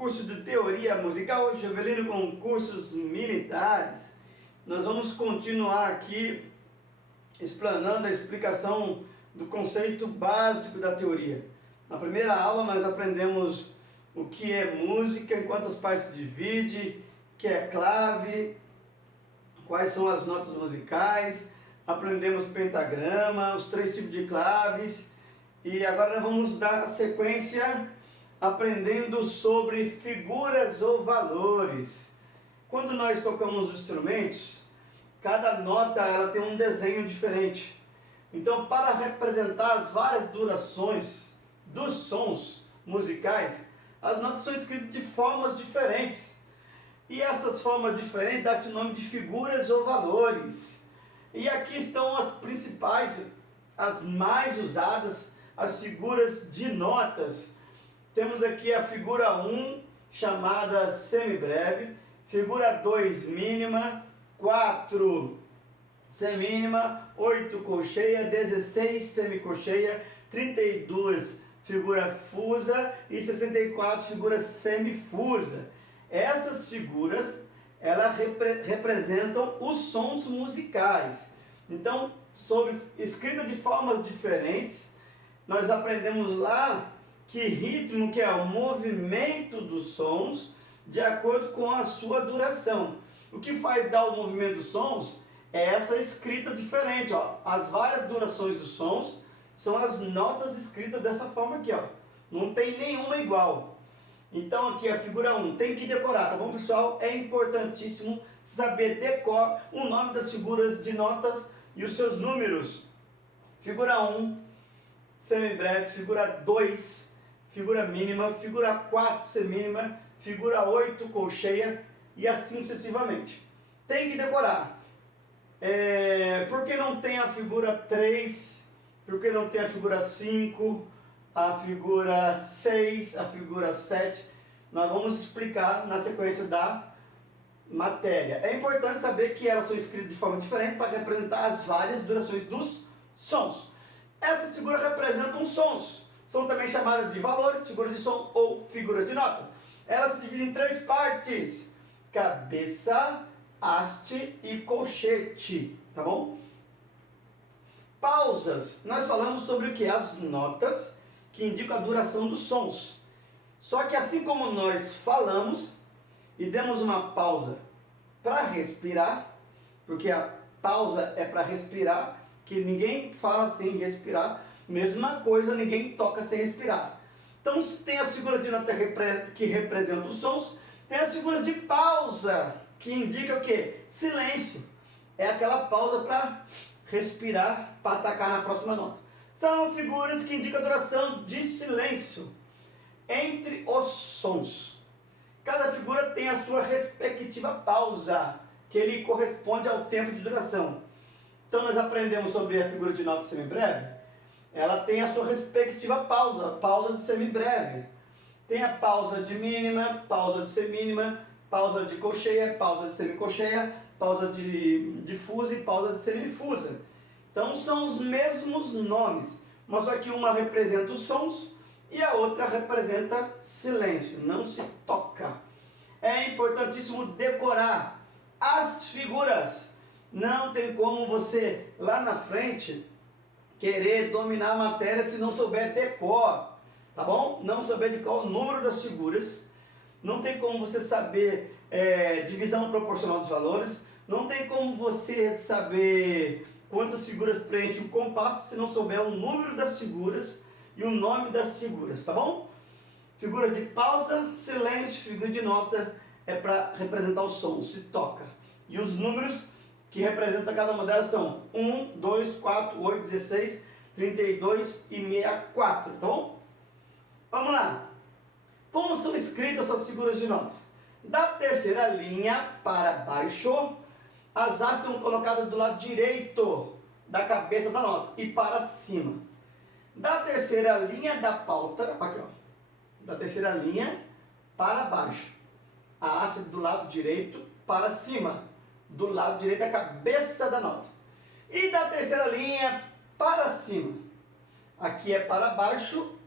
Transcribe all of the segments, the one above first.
curso de teoria musical Jovelino com cursos militares. Nós vamos continuar aqui explanando a explicação do conceito básico da teoria. Na primeira aula nós aprendemos o que é música, em quantas partes se divide, o que é clave, quais são as notas musicais, aprendemos pentagrama, os 3 tipos de claves, e agora nós vamos dar sequência aprendendo sobre figuras ou valores. Quando nós tocamos instrumentos, cada nota ela tem um desenho diferente. Então, para representar as várias durações dos sons musicais, as notas são escritas de formas diferentes. E essas formas diferentes dão-se o nome de figuras ou valores. E aqui estão as principais, as mais usadas, as figuras de notas. Temos aqui a figura 1, chamada semibreve, figura 2, mínima, 4, semínima, 8, colcheia, 16, semicolcheia, 32, figura fusa e 64, figura semifusa. Essas figuras, elas representam os sons musicais. Então, sobre escrita de formas diferentes, nós aprendemos lá que ritmo que é o movimento dos sons de acordo com a sua duração. O que faz dar o movimento dos sons é essa escrita diferente, ó. As várias durações dos sons são as notas escritas dessa forma aqui, ó. Não tem nenhuma igual. Então aqui a figura 1, tem que decorar, tá bom, pessoal? É importantíssimo saber decorar o nome das figuras de notas e os seus números. Figura 1, semibreve, figura 2, figura mínima, figura 4, semínima, figura 8, colcheia e assim sucessivamente. Tem que decorar. Por que não tem a figura 3? Por que não tem a figura 5? A figura 6, a figura 7? Nós vamos explicar na sequência da matéria. É importante saber que elas são escritas de forma diferente para representar as várias durações dos sons. Essas figuras representam sons. São também chamadas de valores, figuras de som ou figuras de nota. Elas se dividem em 3 partes: cabeça, haste e colchete, tá bom? Pausas. Nós falamos sobre o que? As notas que indicam a duração dos sons. Só que assim como nós falamos e demos uma pausa para respirar, porque a pausa é para respirar, que ninguém fala sem respirar, mesma coisa, ninguém toca sem respirar. Então tem as figuras de nota que representam os sons, tem as figuras de pausa, que indica o quê? Silêncio. É aquela pausa para respirar, para atacar na próxima nota. São figuras que indicam a duração de silêncio entre os sons. Cada figura tem a sua respectiva pausa, que ele corresponde ao tempo de duração. Então nós aprendemos sobre a figura de nota semibreve. Ela tem a sua respectiva pausa, pausa de semibreve. Tem a pausa de mínima, pausa de semínima, pausa de colcheia, pausa de semicolcheia, pausa de fusa e pausa de semifusa. Então são os mesmos nomes, mas só que uma representa os sons e a outra representa silêncio, não se toca. É importantíssimo decorar as figuras. Não tem como você lá na frente querer dominar a matéria se não souber decor, tá bom? Não souber decor o número das figuras, não tem como você saber divisão proporcional dos valores, não tem como você saber quantas figuras preenche o compasso se não souber o número das figuras e o nome das figuras, tá bom? Figuras de pausa, silêncio, figura de nota é para representar o som, se toca. E os números que representam cada uma delas são 1, 2, 4, 8, 16, 32 e 64, tá bom? Vamos lá. Como são escritas essas figuras de notas? Da terceira linha para baixo, as As são colocadas do lado direito da cabeça da nota e para cima. Da terceira linha da pauta, aqui ó, da terceira linha para baixo, a As do lado direito para cima, do lado direito da cabeça da nota. E da terceira linha para cima, aqui é para baixo,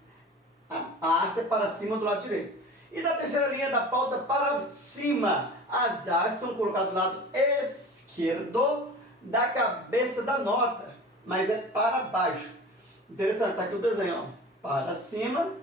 a haste é para cima do lado direito. E da terceira linha da pauta para cima, as As são colocadas do lado esquerdo da cabeça da nota, mas é para baixo. Interessante, está aqui o desenho, ó. Para cima,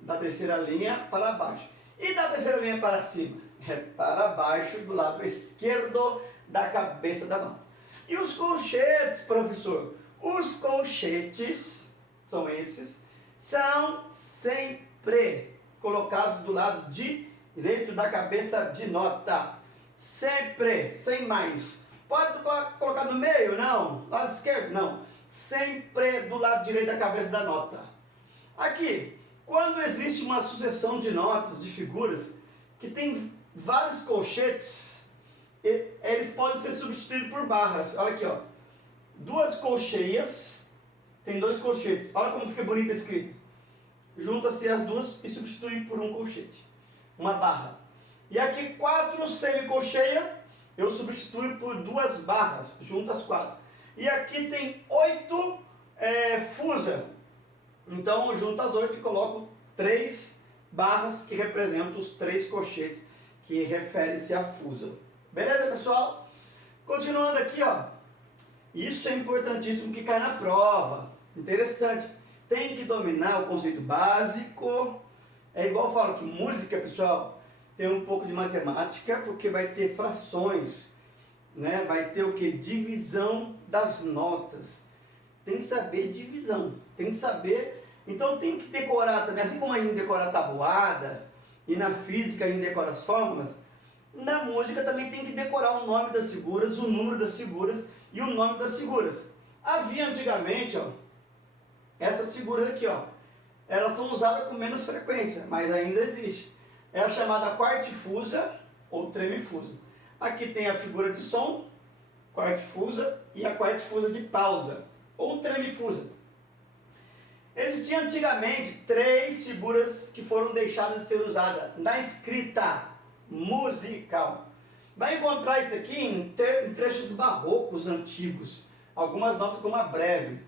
da terceira linha para baixo. E da terceira linha para cima? É para baixo do lado esquerdo da cabeça da nota. E os colchetes, professor? Os colchetes, são esses, são sempre colocados do lado direito da cabeça de nota. Sempre, sem mais. Pode colocar no meio? Não. Lado esquerdo? Não. Sempre do lado direito da cabeça da nota. Aqui, quando existe uma sucessão de notas, de figuras, que tem vários colchetes, eles podem ser substituídos por barras. Olha aqui, ó. Duas colcheias, tem dois colchetes. Olha como fica bonito escrito. Junta-se as duas e substitui por um colchete. Uma barra. E aqui 4 semicolcheias, eu substituo por 2 barras. Junto as 4. E aqui tem 8 fusa. Então eu junto as 8 e coloco 3 barras que representam os 3 colchetes que referem-se à fusa. Beleza, pessoal? Continuando aqui, ó. Isso é importantíssimo que cai na prova. Interessante. Tem que dominar o conceito básico. É igual eu falo que música, pessoal, tem um pouco de matemática, porque vai ter frações, né? Vai ter o que? Divisão das notas. Tem que saber divisão. Tem que saber. Então tem que decorar também, assim como a gente decora a tabuada, e na física a gente decora as fórmulas, na música também tem que decorar o nome das figuras, o número das figuras e o nome das figuras. Havia antigamente, ó, essas figuras aqui, ó, elas são usadas com menos frequência, mas ainda existe. É a chamada quartifusa ou tremifusa. Aqui tem a figura de som, quartifusa, e a quartifusa de pausa, ou tremifusa. Existiam antigamente 3 figuras que foram deixadas de ser usadas na escrita musical. Vai encontrar isso aqui em trechos barrocos antigos. Algumas notas como a breve,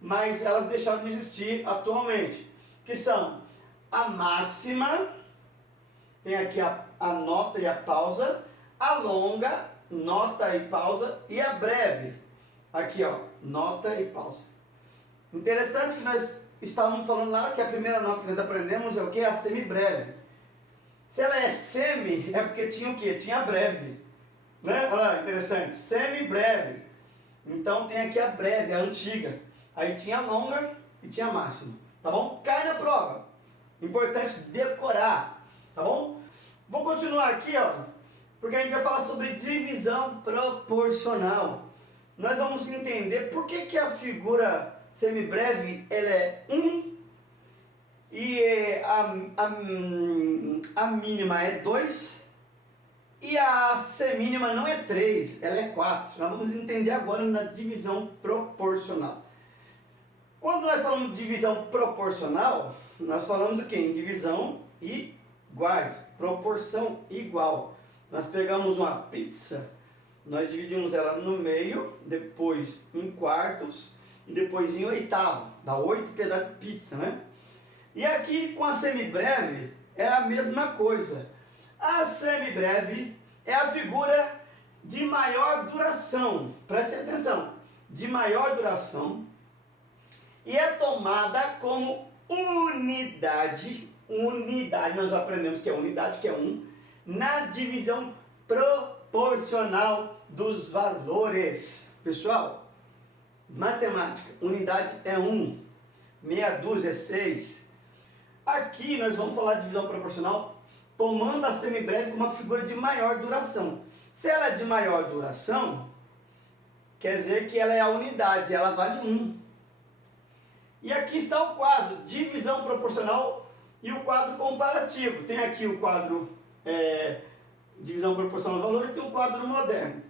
mas elas deixaram de existir atualmente. Que são a máxima, tem aqui a nota e a pausa, a longa, nota e pausa, e a breve. Aqui, ó, nota e pausa. Interessante que nós estávamos falando lá que a primeira nota que nós aprendemos é o que? A semibreve. Se ela é semi, é porque tinha o quê? Tinha a breve. Né? Olha lá, interessante. Semibreve. Então tem aqui a breve, a antiga. Aí tinha a longa e tinha a máxima. Tá bom? Cai na prova. Importante decorar. Tá bom? Vou continuar aqui, ó. Porque a gente vai falar sobre divisão proporcional. Nós vamos entender por que a figura semibreve ela é 1 e a mínima é 2 e a semínima não é 3, ela é 4. Nós vamos entender agora na divisão proporcional. Quando nós falamos de divisão proporcional, nós falamos do que? Em divisão iguais, proporção igual. Nós pegamos uma pizza, nós dividimos ela no meio, depois em quartos, e depois em oitavo, dá 8 pedaços de pizza, né? E aqui com a semibreve é a mesma coisa. A semibreve é a figura de maior duração, preste atenção, de maior duração, e é tomada como unidade, nós aprendemos que é unidade, que é 1, na divisão proporcional dos valores. Pessoal, matemática, unidade é 1, meia dúzia é 6. Aqui nós vamos falar de divisão proporcional tomando a semibreve como uma figura de maior duração. Se ela é de maior duração, quer dizer que ela é a unidade, ela vale 1. E aqui está o quadro, divisão proporcional e o quadro comparativo. Tem aqui o quadro divisão proporcional do valor e tem o quadro moderno.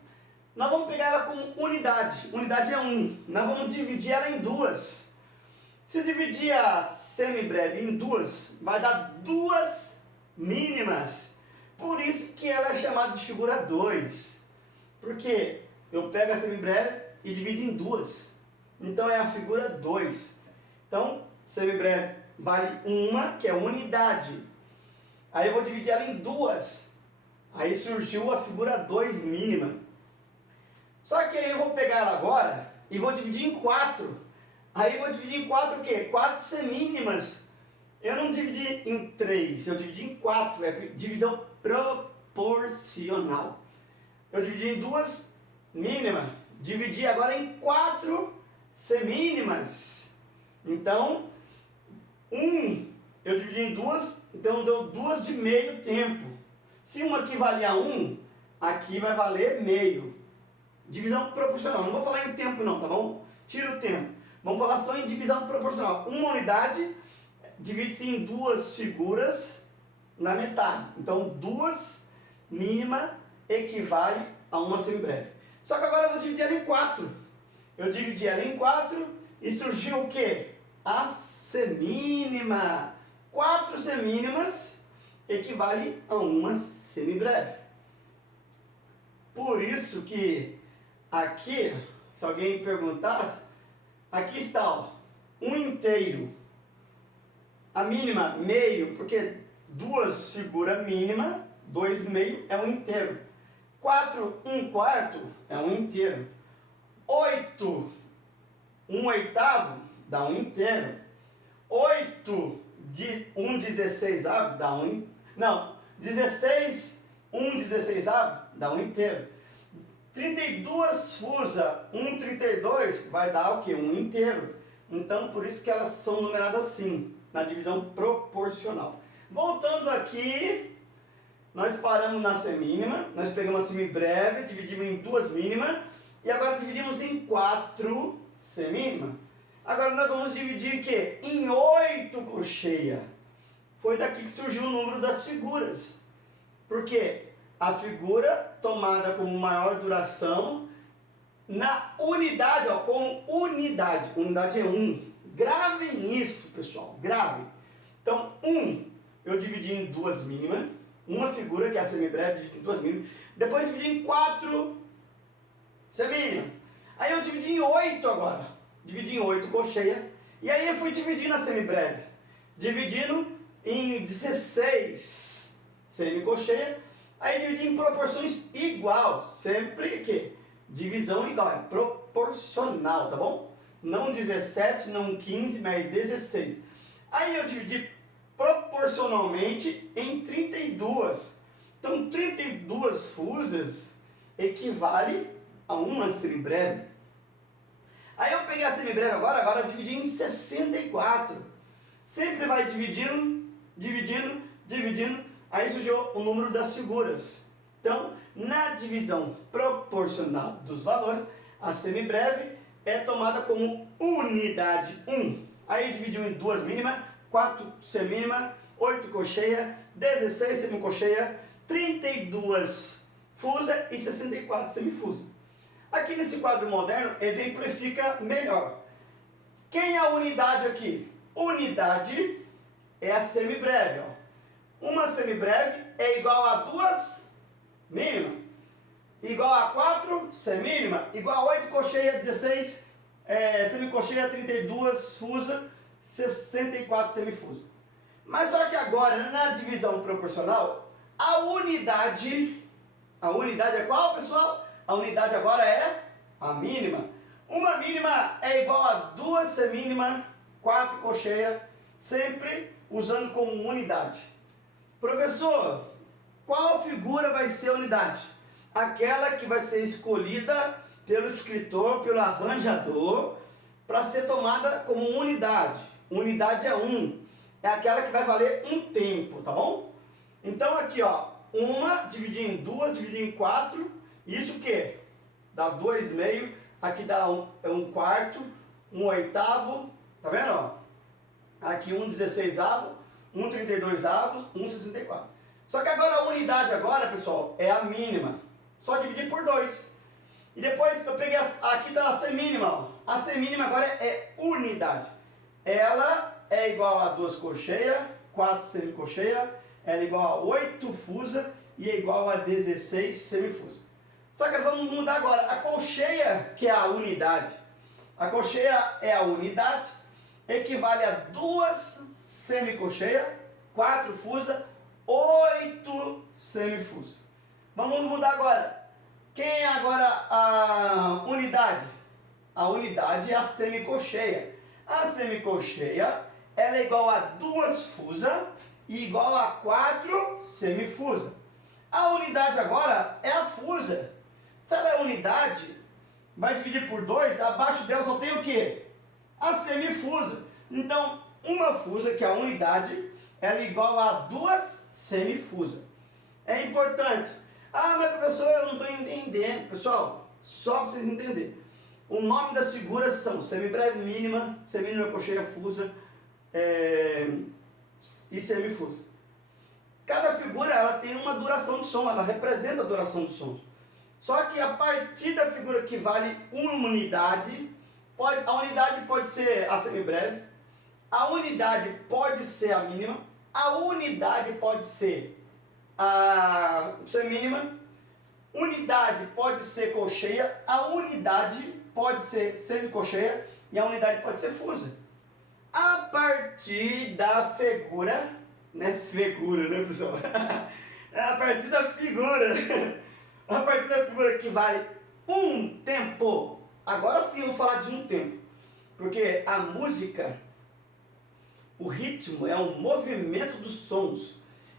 Nós vamos pegar ela como unidade. Unidade é 1. Nós vamos dividir ela em 2. Se dividir a semibreve em 2, vai dar 2 mínimas. Por isso que ela é chamada de figura 2. Porque eu pego a semibreve e divido em 2. Então é a figura 2. Então, semibreve vale 1, que é unidade. Aí eu vou dividir ela em duas. Aí surgiu a figura 2 mínima. Só que aí eu vou pegar ela agora e vou dividir em 4. Aí eu vou dividir em 4 o quê? 4 semínimas. Eu não dividi em 3, eu dividi em 4. É divisão proporcional. Eu dividi em 2 mínimas. Dividi agora em 4 semínimas. Então, eu dividi em 2, então deu 2 de meio tempo. Se uma aqui valia 1, aqui vai valer meio. Divisão proporcional. Não vou falar em tempo não, tá bom? Tira o tempo. Vamos falar só em divisão proporcional. Uma unidade divide-se em 2 figuras na metade. Então, 2 mínima equivale a uma semibreve. Só que agora eu vou dividir ela em 4. Eu dividi ela em 4 e surgiu o quê? A semínima. 4 semínimas equivale a uma semibreve. Por isso que aqui, se alguém perguntasse, aqui está, ó, 1 inteiro. A mínima, meio, porque 2 figura mínima, 2 meio é 1 inteiro. 4, 1/4 é 1 inteiro. 8, 1/8 dá 1 inteiro. 8, 1/16 dá 1. Não, 16, 1/16 dá 1 inteiro. 32 fusa, 1/32 vai dar o quê? 1 inteiro. Então, por isso que elas são numeradas assim, na divisão proporcional. Voltando aqui, nós paramos na semínima, nós pegamos a semibreve, dividimos em 2 mínimas, e agora dividimos em 4 semínimas. Agora nós vamos dividir o quê? Em 8 colcheias. Foi daqui que surgiu o número das figuras. Por quê? A figura tomada como maior duração, na unidade, ó, como unidade. Unidade é 1. Gravem isso, pessoal, gravem. Então, 1 eu dividi em 2 mínimas. Uma figura, que é a semibreve, dividi em 2 mínimas. Depois dividi em 4 semínimas. Aí eu dividi em 8 agora. Dividi em 8 colcheias. E aí eu fui dividindo a semibreve. Dividindo em 16 semicolcheia. Aí dividi em proporções igual. Sempre que? Divisão igual. É proporcional, tá bom? Não 17, não 15, mas 16. Aí eu dividi proporcionalmente em 32. Então 32 fusas equivale a uma semibreve. Aí eu peguei a semibreve agora eu dividi em 64. Sempre vai dividindo, dividindo, dividindo. Aí surgiu o número das figuras. Então, na divisão proporcional dos valores, a semibreve é tomada como unidade 1. Aí dividiu em 2 mínimas, 4 semínimas, 8 colcheia, 16 semicolcheia, 32 fusa e 64 semifusa. Aqui nesse quadro moderno, exemplifica melhor. Quem é a unidade aqui? Unidade é a semibreve. Ó. Uma semibreve é igual a 2 mínimas, igual a 4 semínima, igual a 8 colcheia, 16 semicolcheia, 32 fusa, 64 semifusa. Mas só que agora, na divisão proporcional, a unidade é qual, pessoal? A unidade agora é a mínima. Uma mínima é igual a 2 semínima, 4 colcheia, sempre usando como unidade. Professor, qual figura vai ser a unidade? Aquela que vai ser escolhida pelo escritor, pelo arranjador, para ser tomada como unidade. Unidade é 1. É aquela que vai valer um tempo, tá bom? Então aqui, ó, uma dividir em 2, dividir em 4, isso o quê? Dá 2 meio, aqui dá 1/4, 1/8, tá vendo, ó? Aqui 1/16, 1/32, 1/64. Só que agora a unidade agora, pessoal, é a mínima. Só dividir por 2. E depois eu peguei, aqui está a semínima, ó. A semínima agora é unidade. Ela é igual a 2 colcheias, 4 semicolcheias, ela é igual a 8 fusa e é igual a 16 semifusa. Só que vamos mudar agora. A colcheia, que é a unidade, a colcheia é a unidade, equivale a 2 semicolcheias, 4 fusa, 8 semifusa. Vamos mudar agora. Quem é agora a unidade? A unidade é a semicolcheia. A semicolcheia ela é igual a 2 fusas e igual a 4 semifusa. A unidade agora é a fusa. Se ela é unidade, vai dividir por 2, abaixo dela só tem o quê? A semifusa. Então, uma fusa, que é a unidade, ela é igual a 2 semifusas. É importante. Ah, mas professor, eu não estou entendendo. Pessoal, só para vocês entenderem. O nome das figuras são semibreve mínima, semínima colcheia fusa e semifusa. Cada figura ela tem uma duração de som, ela representa a duração de sons. Só que a partir da figura que vale uma unidade, a unidade pode ser a semibreve, a unidade pode ser a mínima, a unidade pode ser a semínima, unidade pode ser colcheia, a unidade pode ser semicolcheia e a unidade pode ser fusa. A partir da figura, figura, né, pessoal? A partir da figura que vale um tempo. Agora sim eu vou falar de um tempo, porque a música, o ritmo é um movimento dos sons,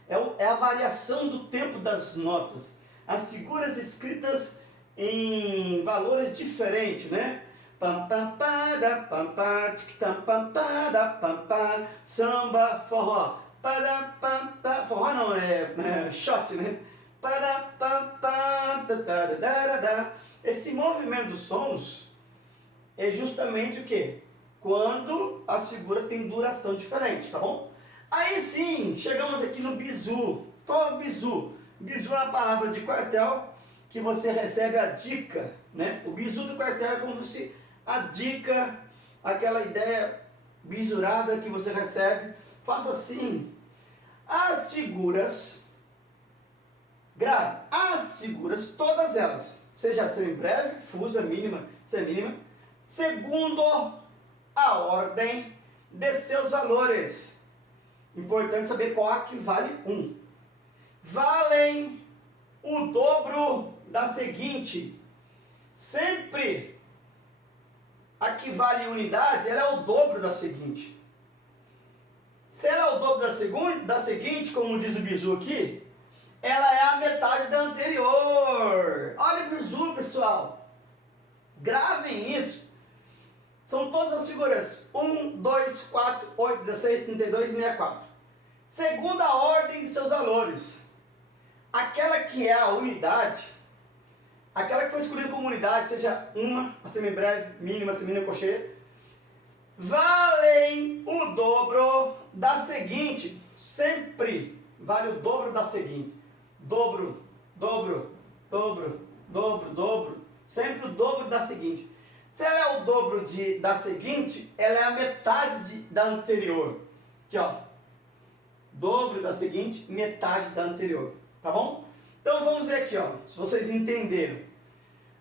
é a variação do tempo das notas. As figuras escritas em valores diferentes, né? Pam pam pada pam pam tic tam pam tada pam pam, samba, forró, pada pam pam, forró não é shot, né? Pada pam pam da da da da. Esse movimento dos sons é justamente o que? Quando as figuras têm duração diferente, tá bom? Aí sim, chegamos aqui no bizu. Qual é o bizu? Bizu é uma palavra de quartel que você recebe a dica, né? O bizu do quartel é como se a dica, aquela ideia bisurada que você recebe. Faça assim. As figuras, grave, as figuras, todas elas, seja semibreve, fusa, mínima, semínima, segundo a ordem de seus valores. Importante saber qual a que vale 1. Valem o dobro da seguinte. Sempre a que vale unidade, ela é o dobro da seguinte. Se ela é o dobro da seguinte, como diz o bizu aqui, ela é a metade da anterior. Olha o bizu, pessoal. Gravem isso. São todas as figuras 1, 2, 4, 8, 16, 32 e 64. Segundo a ordem de seus valores. Aquela que é a unidade, aquela que foi escolhida como unidade, seja uma, a semibreve, mínima, semínima, colcheia, valem o dobro da seguinte. Sempre vale o dobro da seguinte. Dobro, dobro, dobro, dobro, dobro. Sempre o dobro da seguinte. Se ela é o dobro da seguinte, ela é a metade da anterior. Aqui, ó. Dobro da seguinte, metade da anterior. Tá bom? Então vamos ver aqui, ó. Se vocês entenderam.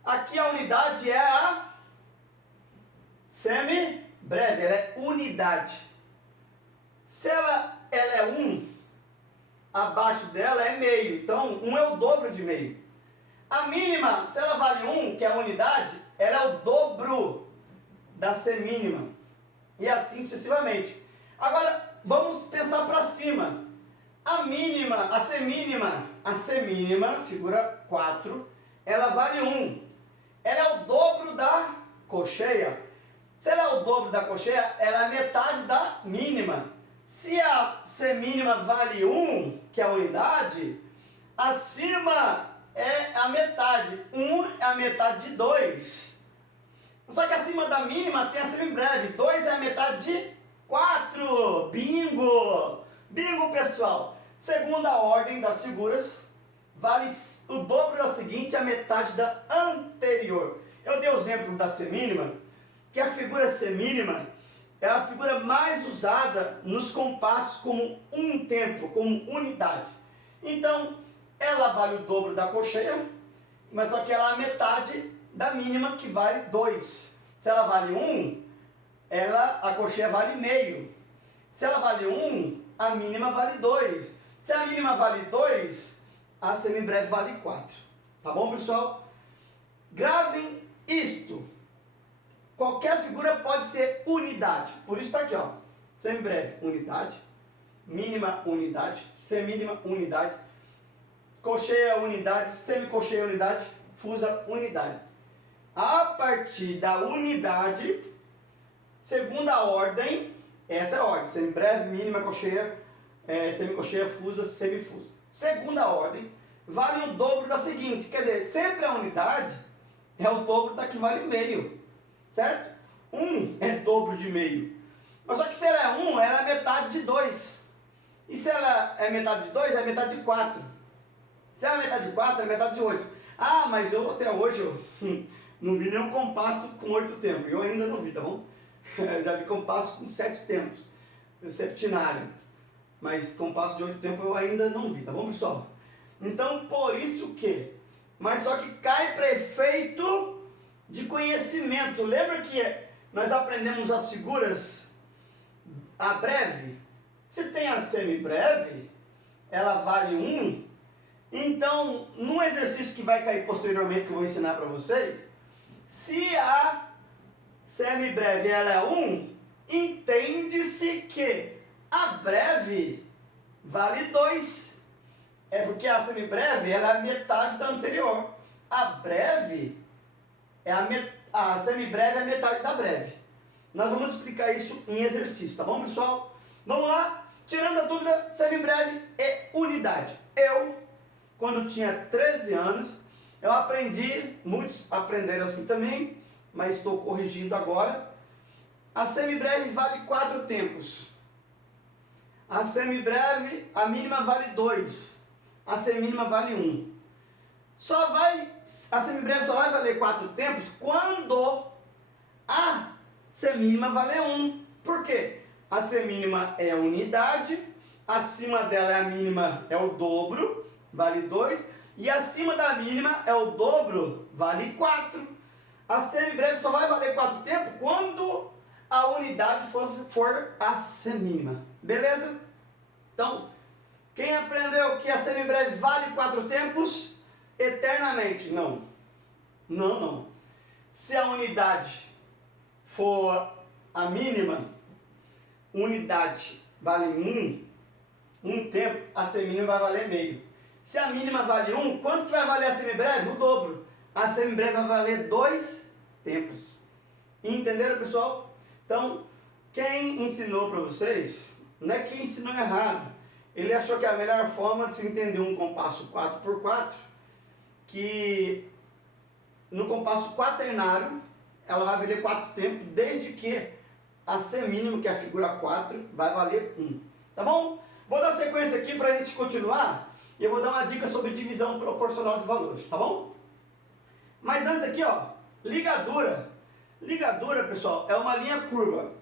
Aqui a unidade é a semibreve. Ela é unidade. Se ela é 1, abaixo dela é meio. Então 1 é o dobro de meio. A mínima, se ela vale 1, que é a unidade, ela é o dobro da semínima. E assim sucessivamente. Agora, vamos pensar para cima. A mínima, a semínima, figura 4, ela vale 1. Ela é o dobro da colcheia. Se ela é o dobro da colcheia, ela é a metade da mínima. Se a semínima vale 1, que é a unidade, acima é a metade. 1 é a metade de 2. Só que acima da mínima tem a semibreve. 2 é a metade de 4. Bingo! Bingo, pessoal! Segundo a ordem das figuras, vale o dobro da seguinte, a metade da anterior. Eu dei o exemplo da semínima, que a figura semínima é a figura mais usada nos compassos como um tempo, como unidade. Então, ela vale o dobro da colcheia, mas só que ela é a metade da mínima, que vale 2. Se ela vale 1, a colcheia vale meio. Se ela vale 1, a mínima vale 2. Se a mínima vale 2, a semibreve vale 4. Tá bom, pessoal? Gravem isto. Qualquer figura pode ser unidade. Por isso está aqui, ó. Semibreve, unidade. Mínima, unidade. Semínima, unidade. Colcheia, unidade. Semicolcheia, unidade. Fusa, unidade. A partir da unidade, segunda ordem, essa é a ordem. Semibreve, mínima, colcheia, semicolcheia, fusa, semifusa. Segunda ordem, vale o dobro da seguinte. Quer dizer, sempre a unidade é o dobro da que vale meio. Certo? 1 é dobro de meio. Mas só que se ela é 1, ela é metade de 2. E se ela é metade de 2, é metade de 4. Se ela é metade de 4, é metade de 8. Ah, mas eu até hoje não vi nenhum compasso com 8 tempos. Eu ainda não vi, tá bom? Eu já vi compasso com 7 tempos. Septinário. Mas compasso de 8 tempos eu ainda não vi, tá bom, pessoal? Então, por isso que... Mas só que cai para efeito de conhecimento. Lembra que nós aprendemos as figuras a breve? Se tem a semibreve, ela vale 1. Então, num exercício que vai cair posteriormente, que eu vou ensinar para vocês, se a semibreve ela é 1, entende-se que a breve vale 2. É porque a semibreve ela é a metade da anterior. A breve a semibreve é a metade da breve. Nós vamos explicar isso em exercício, tá bom, pessoal? Vamos lá? Tirando a dúvida, semibreve é unidade. Eu, quando tinha 13 anos, eu aprendi, muitos aprenderam assim também, mas estou corrigindo agora. A semibreve vale 4 tempos. A semibreve, a mínima vale 2. A semínima vale 1. A semibreve só vai valer 4 tempos quando a semínima valer 1. Por quê? A semínima é a unidade, acima dela é a mínima, é o dobro, vale 2, e acima da mínima é o dobro, vale 4. A semibreve só vai valer 4 tempos quando a unidade for a semínima. Beleza? Então, quem aprendeu que a semibreve vale 4 tempos eternamente? Não. Não, não. Se a unidade for a mínima, unidade vale 1 tempo, a semínima vai valer meio. Se a mínima vale 1, quanto que vai valer a semibreve? O dobro. A semibreve vai valer 2 tempos. Entenderam, pessoal? Então, quem ensinou para vocês, não é que ensinou errado. Ele achou que a melhor forma de se entender um compasso 4x4, que no compasso quaternário, ela vai valer 4 tempos, desde que a semínima, que é a figura 4, vai valer 1. Tá bom? Vou dar sequência aqui para a gente continuar, e eu vou dar uma dica sobre divisão proporcional de valores, tá bom? Mas antes aqui, ó, ligadura. Ligadura, pessoal, é uma linha curva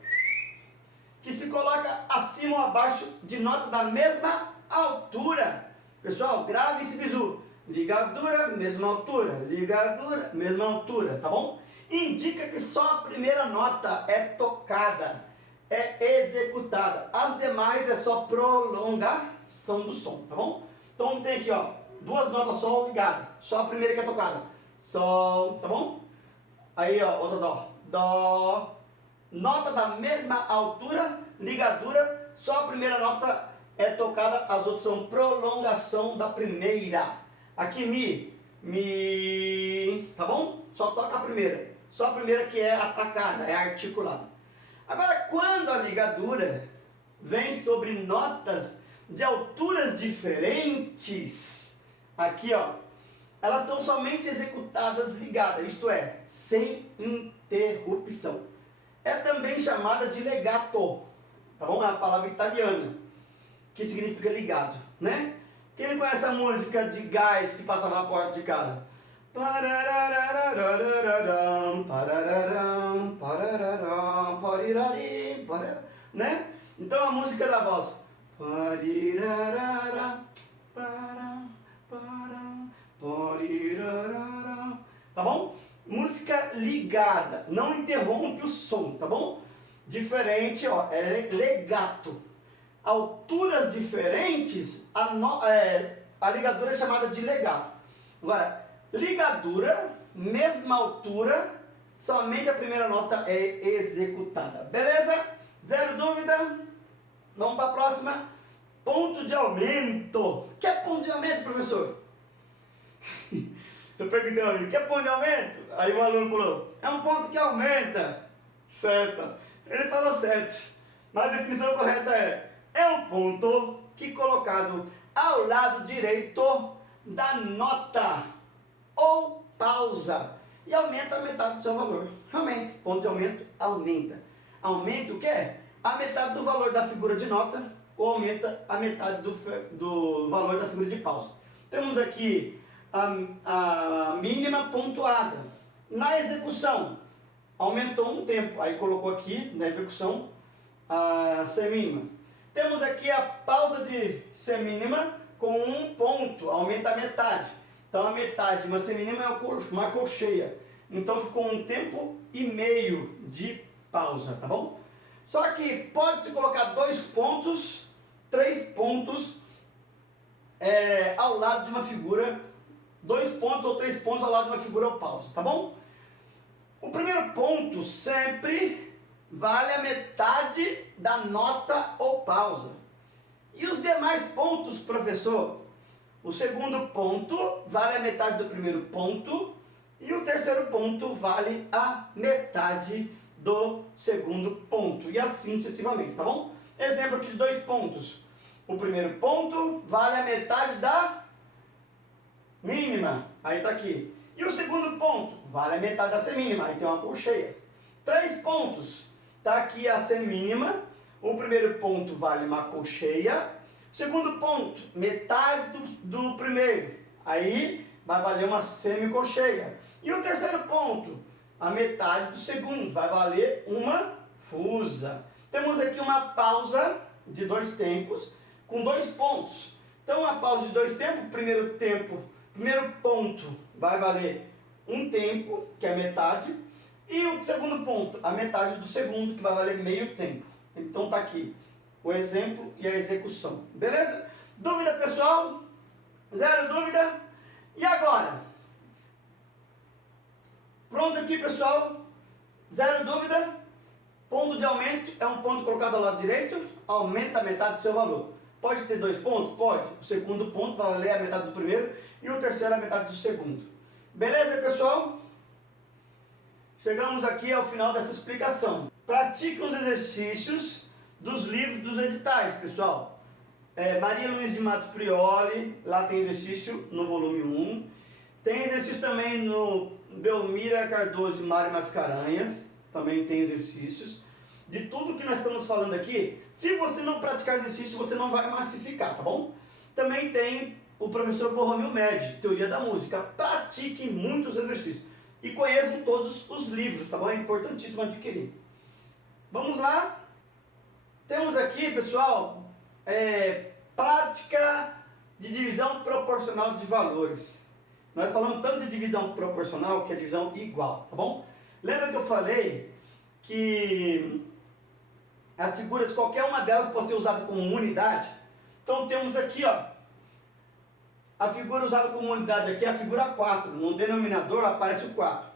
que se coloca acima ou abaixo de nota da mesma altura. Pessoal, grave esse bizu. Ligadura, mesma altura. Ligadura, mesma altura, tá bom? Indica que só a primeira nota é tocada, é executada. As demais é só prolongação do som, tá bom? Então tem aqui, ó, 2 notas sol ligadas. Só a primeira que é tocada. Sol, tá bom? Aí, ó, outra dó. Dó. Nota da mesma altura, ligadura, só a primeira nota é tocada, as outras são prolongação da primeira. Aqui mi, tá bom? Só toca a primeira, só a primeira que é atacada, é articulada. Agora, quando a ligadura vem sobre notas de alturas diferentes, aqui ó, elas são somente executadas ligadas, isto é, sem interrupção. É também chamada de legato, tá bom? É uma palavra italiana, que significa ligado, né? Quem não conhece a música de gás que passa na porta de casa? Né? Então a música da voz. Tá bom? Música ligada, não interrompe o som, tá bom? Diferente, ó, é legato. alturas diferentes, a ligadura é chamada de legado. Agora, ligadura, mesma altura, somente a primeira nota é executada. Beleza? Zero dúvida? Vamos para a próxima. Ponto de aumento. O que é ponto de aumento, professor? Eu perguntei ao aluno, o que é ponto de aumento? Aí o aluno falou, é um ponto que aumenta. Certo. Ele falou certo. Mas a definição correta é um ponto que colocado ao lado direito da nota ou pausa e aumenta a metade do seu valor. Realmente, ponto de aumento aumenta. Aumenta o quê? A metade do valor da figura de nota ou aumenta a metade do valor da figura de pausa. Temos aqui a mínima pontuada. Na execução, aumentou um tempo. Aí colocou aqui na execução a semínima. Temos aqui a pausa de semínima com um ponto, aumenta a metade. Então a metade de uma semínima é uma colcheia. Então ficou um tempo e meio de pausa, tá bom? Só que pode-se colocar 2 pontos, 3 pontos ao lado de uma figura, 2 pontos ou 3 pontos ao lado de uma figura ou pausa, tá bom? O primeiro ponto sempre vale a metade da nota ou pausa. E os demais pontos, professor? O segundo ponto vale a metade do primeiro ponto e o terceiro ponto vale a metade do segundo ponto. E assim sucessivamente, tá bom? Exemplo aqui de 2 pontos. O primeiro ponto vale a metade da mínima. Aí tá aqui. E o segundo ponto vale a metade da semínima. Aí tem uma colcheia. 3 pontos. Tá aqui a semínima. O primeiro ponto vale uma colcheia. Segundo ponto, metade do primeiro. Aí vai valer uma semicolcheia. E o terceiro ponto, a metade do segundo. Vai valer uma fusa. Temos aqui uma pausa de 2 tempos com 2 pontos. Então a pausa de 2 tempos, primeiro ponto vai valer um tempo, que é metade. E o segundo ponto, a metade do segundo, que vai valer meio tempo. Então tá aqui o exemplo e a execução. Beleza? Dúvida, pessoal? Zero dúvida? E agora? Pronto aqui, pessoal? Zero dúvida? Ponto de aumento é um ponto colocado ao lado direito, aumenta a metade do seu valor. Pode ter 2 pontos? Pode. O segundo ponto vai valer a metade do primeiro e o terceiro a metade do segundo. Beleza, pessoal? Chegamos aqui ao final dessa explicação. Pratique os exercícios dos livros dos editais, pessoal. Maria Luísa de Matos Prioli, lá tem exercício no volume 1. Tem exercício também no Belmira Cardoso e Mário Mascarenhas, também tem exercícios. De tudo que nós estamos falando aqui, se você não praticar exercício, você não vai massificar, tá bom? Também tem o professor Borromil Med, Teoria da Música. Pratique muitos exercícios. E conheçam todos os livros, tá bom? É importantíssimo adquirir. Vamos lá? Temos aqui, pessoal, prática de divisão proporcional de valores. Nós falamos tanto de divisão proporcional que é divisão igual, tá bom? Lembra que eu falei que as figuras, qualquer uma delas pode ser usada como unidade? Então temos aqui, ó, a figura usada como unidade aqui é a figura 4. No denominador aparece o 4.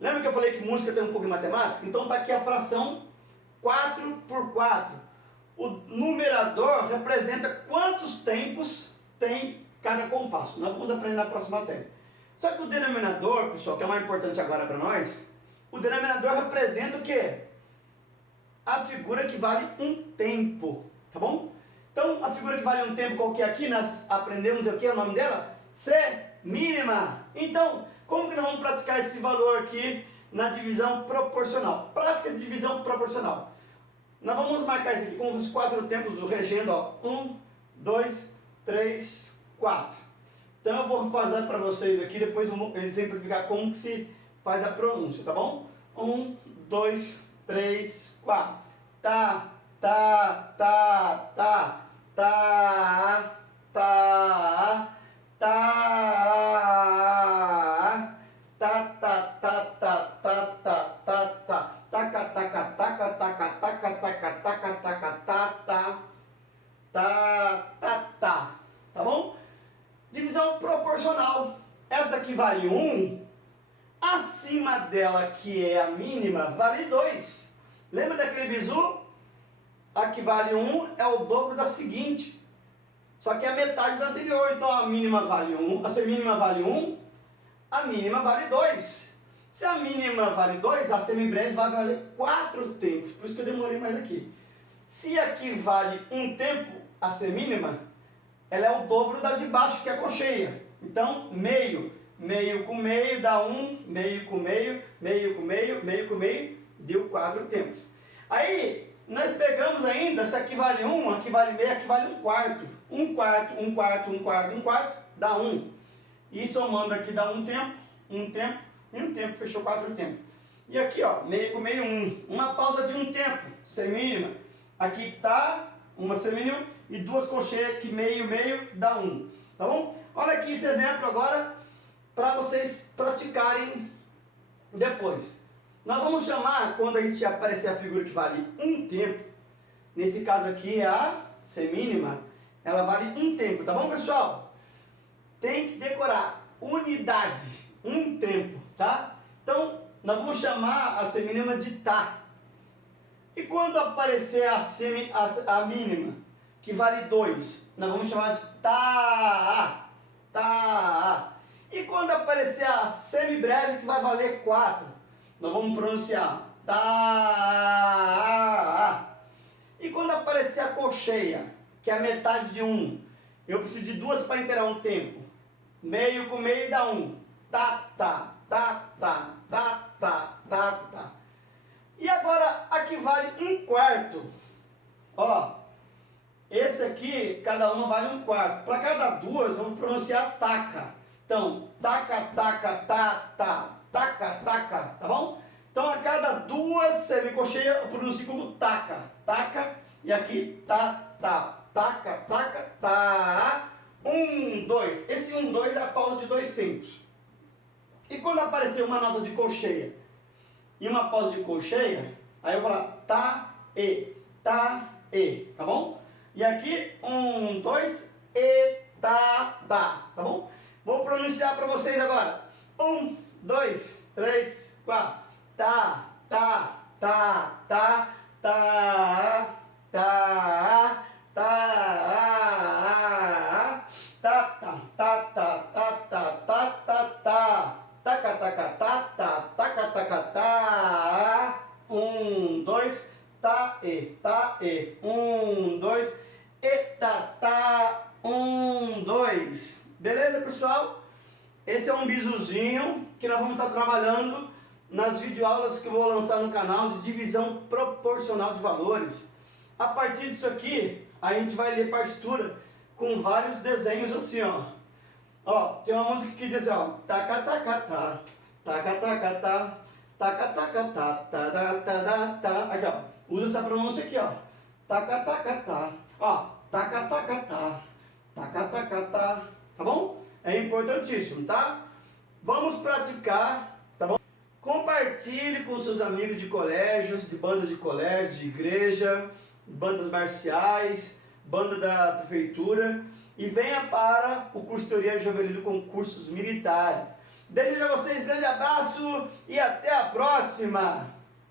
Lembra que eu falei que música tem um pouco de matemática? Então está aqui a fração 4 por 4. O numerador representa quantos tempos tem cada compasso. Nós vamos aprender na próxima matéria. Só que o denominador, pessoal, que é o mais importante agora para nós, o denominador representa o quê? A figura que vale um tempo. Tá bom? Então, a figura que vale um tempo, qual que é aqui? Nós aprendemos o que? O nome dela? Semínima. Então, como que nós vamos praticar esse valor aqui na divisão proporcional? Prática de divisão proporcional. Nós vamos marcar isso aqui com os 4 tempos do regendo, ó. 1, 2, 3, 4. Então eu vou fazer para vocês aqui, depois eu vou exemplificar como que se faz a pronúncia, tá bom? 1, 2, 3, 4. Tá, tá, tá, tá, tá, tá, tá, tá, tá, tá, tá, tá, tá, tá, tá, taca, taca, taca, taca, taca, taca, taca, taca, tá, tá. aqui vale 1, acima dela, que é a mínima, vale 2. Lembra daquele bizu? A que vale 1 é o dobro da seguinte. Só que é a metade da anterior. Então a mínima vale 1, a semínima vale 1, a mínima vale 2. Se a mínima vale 2, a semibreve vai valer 4 tempos. Por isso que eu demorei mais aqui. Se aqui vale 1 tempo, a semínima, ela é o dobro da de baixo, que é a colcheia. Então, meio. Meio com meio dá 1, meio com meio, meio com meio, meio com meio, deu 4 tempos. Aí, nós pegamos ainda, se aqui vale 1, aqui vale meio, aqui vale 1 quarto. 1 quarto, 1 quarto, 1 quarto, 1 quarto, dá 1. E somando aqui dá 1 tempo, 1 tempo, e 1 tempo, fechou 4 tempos. E aqui, ó, meio com meio, 1. Uma pausa de 1 tempo, semínima. Aqui tá uma semínima e 2 colcheias, que meio, meio, dá 1. Tá bom? Olha aqui esse exemplo agora, para vocês praticarem depois. Nós vamos chamar, quando a gente aparecer a figura que vale 1 tempo, nesse caso aqui é a semínima, ela vale 1 tempo, tá bom, pessoal? Tem que decorar unidade, 1 tempo, tá? Então, nós vamos chamar a semínima de tá. E quando aparecer a mínima, que vale 2, nós vamos chamar de tá, tá. E quando aparecer a semibreve, que vai valer 4, nós vamos pronunciar tá. E quando aparecer a colcheia, que é a metade de 1, eu preciso de 2 para inteirar 1 tempo. Meio com meio dá 1. Tá, tá, tá, tá, tá, tá, tá, tá. E agora, aqui vale 1 quarto. Ó, esse aqui, cada uma vale 1 quarto. Para cada 2, vamos pronunciar taca. Então, taca, taca, tá, tá, taca, taca, tá bom? Então, a cada 2 semicolcheias, eu pronuncio como taca, taca, e aqui tá, tá, taca, taca, tá. 1, 2. Esse 1, 2 é a pausa de 2 tempos. E quando aparecer uma nota de colcheia e uma pausa de colcheia, aí eu vou falar tá, e, tá bom? E aqui, 1, 2, e, tá, tá bom? Vou pronunciar para vocês agora. 1, 2, 3, 4. Tá, tá, tá, tá, tá, tá, tá, tá, tá, tá, tá, tá, tá, tá, tá, taca, taca, tá, tá, taca, taca, tá. 1, 2, tá, e, 1, 2, e, tá, 1, 2. Beleza, pessoal? Esse é um bizuzinho que nós vamos estar trabalhando nas videoaulas que eu vou lançar no canal de divisão proporcional de valores. A partir disso aqui, a gente vai ler partitura com vários desenhos assim, ó. Ó, tem uma música que diz assim, ó, taca, taca, tá, taca, taca, tá, taca, taca, tá, tá, tá, tá, tá. Aqui, ó, usa essa pronúncia aqui, ó. Taca, taca, tá, ó, taca, taca, tá, taca, taca, tá. Tá bom? É importantíssimo, tá? Vamos praticar, tá bom? Compartilhe com seus amigos de colégios, de bandas de colégio, de igreja, bandas marciais, banda da prefeitura, e venha para o curso de Teoria Juvenil com cursos militares. Desejo a vocês um grande abraço e até a próxima!